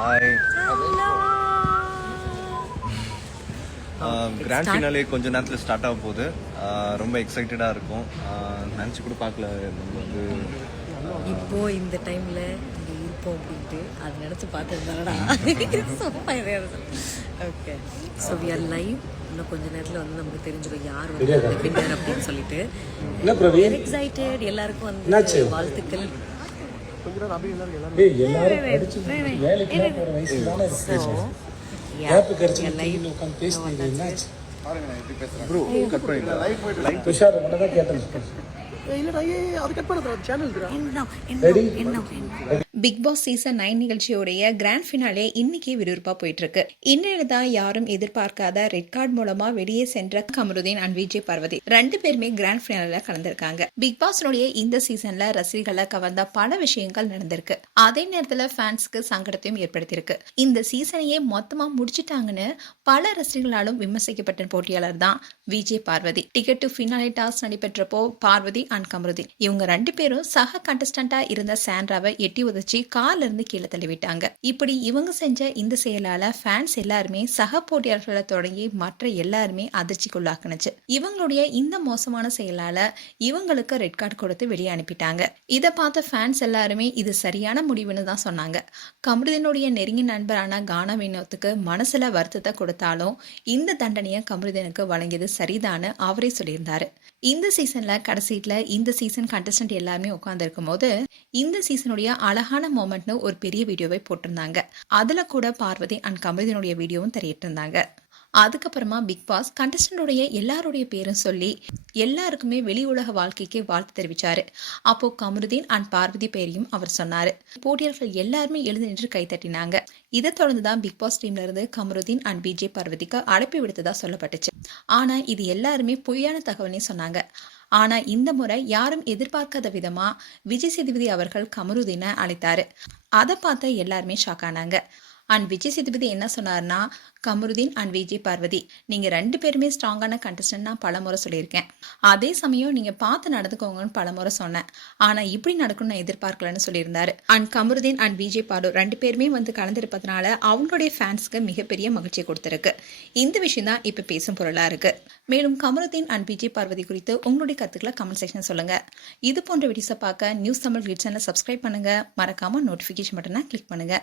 Hi. Grand finale கொஞ்ச நேரத்தில் start ஆக போகுது. ரொம்ப எக்ஸைட்டடாக இருக்கும். நினச்சி கூட பார்க்கல நம்ம வந்து இப்போ இந்த டைம்ல இங்கே இருப்போம் அப்படின்ட்டு அது நினச்சி பார்த்துருந்தாடா. Okay, so we are live. இன்னும் கொஞ்ச நேரத்தில் வந்து நமக்கு தெரிஞ்சிடும் யார் வந்து வின்னர் அப்படின்னு சொல்லிட்டு. எக்ஸைட்டட், எல்லாருக்கும் வந்து வாழ்த்துக்கள். பிக் பாஸ் சீசன் 9 நிகழ்ச்சியோடைய கிராண்ட் ஃபினாலே இன்னைக்கு விறுவிறுப்பா போயிட்டு இருக்கு. இன்னைக்கு தான் யாரும் எதிர்பார்க்காத ரெட் கார்டு மூலமா வெளியே சென்ற கமருதீன் அண்ட் விஜய் பார்வதி ரெண்டு பேருமே கிராண்ட் ஃபினால கலந்திருக்காங்க. பிக் பாஸ்னுடைய இந்த சீசன்ல ரசிகர்களை கவர்ந்த பல விஷயங்கள் நடந்திருக்கு. அதே நேரத்துல ஃபேன்ஸ்க்கு சங்கடத்தையும் ஏற்படுத்தியிருக்கு. இந்த சீசனையே மொத்தமா முடிச்சிட்டாங்கன்னு பல ரசிகர்களாலும் விமர்சிக்கப்பட்ட போட்டியாளர் தான் Vijay Parvathy. Ticket to finale toss நடைபெற்றப்போ பார்வதி அண்ட் கமருதீன் இவங்க ரெண்டு பேரும் சக கண்டஸ்டண்டா இருந்த சாண்ட்ராவை எட்டி உதச்சி கார்ல இருந்து கீழே தள்ளிவிட்டாங்க. இப்படி இவங்க செஞ்ச இந்த செயலால ஃபேன்ஸ் எல்லாருமே சக போட்டியாளர்களை தொடங்கி மற்ற எல்லாருமே அதிர்ச்சிக்குள்ளாக்குனுச்சு. இவங்களுடைய இந்த மோசமான செயலால இவங்களுக்கு ரெட் கார்டு கொடுத்து வெளியே அனுப்பிட்டாங்க. இதை பார்த்த ஃபேன்ஸ் எல்லாருமே இது சரியான முடிவுன்னு தான் சொன்னாங்க. கமருதீனுடைய நெருங்கிய நண்பரான கானா வினோத்துக்கு மனசுல வருத்தத்தை கொடுத்தாலும் இந்த தண்டனையை கமருதீனுக்கு வழங்கியது சரிதான்னு அவரே சொல்லியிருந்தாரு. இந்த சீசன்ல கடைசியில இந்த சீசன் கண்டஸ்டன்ட் எல்லாருமே உட்கார்ந்து இருக்கும் போது இந்த சீசனுடைய அழகான மொமெண்ட்னு ஒரு பெரிய வீடியோவை போட்டிருந்தாங்க. அதுல கூட பார்வதி அண்ட் கமருதீனுடைய வீடியோவும் திரையிட்டு இருந்தாங்க. அதுக்கப்புறமா பிக் பாஸ் கண்டஸ்டன்டோடைய எல்லாருடைய பேரும் சொல்லி எல்லாருக்குமே வெளி உலக வாழ்க்கைக்கு வாழ்த்து தெரிவிச்சாரு. அப்போ கமருதீன் அண்ட் பார்வதி பேரையும் அவர் சொன்னாரு. போட்டியாளர்கள் எல்லாருமே எழுந்து நின்று கை தட்டினாங்க. இதை தொடர்ந்துதான் பிக் பாஸ் டீம்ல இருந்து கமருதீன் அண்ட் விஜய் பார்வதிக்கு அழைப்பு விடுத்ததா சொல்லப்பட்டுச்சு. ஆனா இது எல்லாருமே பொய்யான தகவல்னே சொன்னாங்க. ஆனா இந்த முறை யாரும் எதிர்பார்க்காத விதமா விஜய் சேதுபதி அவர்கள் கமருதீனை அழைத்தாரு. அதை பார்த்த எல்லாருமே ஷாக் ஆனாங்க. அண்ட் விஜய் சேதுபதி என்ன சொன்னார்னா, கமருதீன் அண்ட் விஜய் பார்வதி நீங்க ரெண்டு பேருமே ஸ்ட்ராங்கான கண்டஸ்டன்ட் நான் பலமுறை சொல்லியிருக்கேன். அதே சமயம் நீங்க பார்த்து நடந்துக்கோங்கன்னு பலமுறை சொன்னேன். ஆனா இப்படி நடக்கும்னு நான் எதிர்பார்க்கலன்னு சொல்லியிருந்தாரு. அண்ட் கமருதீன் அண்ட் விஜய் பார்வதி ரெண்டு பேருமே வந்து கலந்திருப்பதனால அவங்களுடைய ஃபேன்ஸ்க்கு மிகப்பெரிய மகிழ்ச்சி கொடுத்திருக்கு. இந்த விஷயம் தான் இப்ப பேசும் பொருளா இருக்கு. மேலும் கமருதீன் அண்ட் விஜய் பார்வதி குறித்து உங்களுடைய கருத்துக்களை கமெண்ட் செக்ஷன் சொல்லுங்க. இது போன்ற வீடியோஸை பார்க்க நியூஸ் தமிழ் கிளிட்ஸ் சேனலை சப்ஸ்கிரைப் பண்ணுங்க. மறக்காம நோட்டிபிகேஷன் பட்டனை கிளிக் பண்ணுங்க.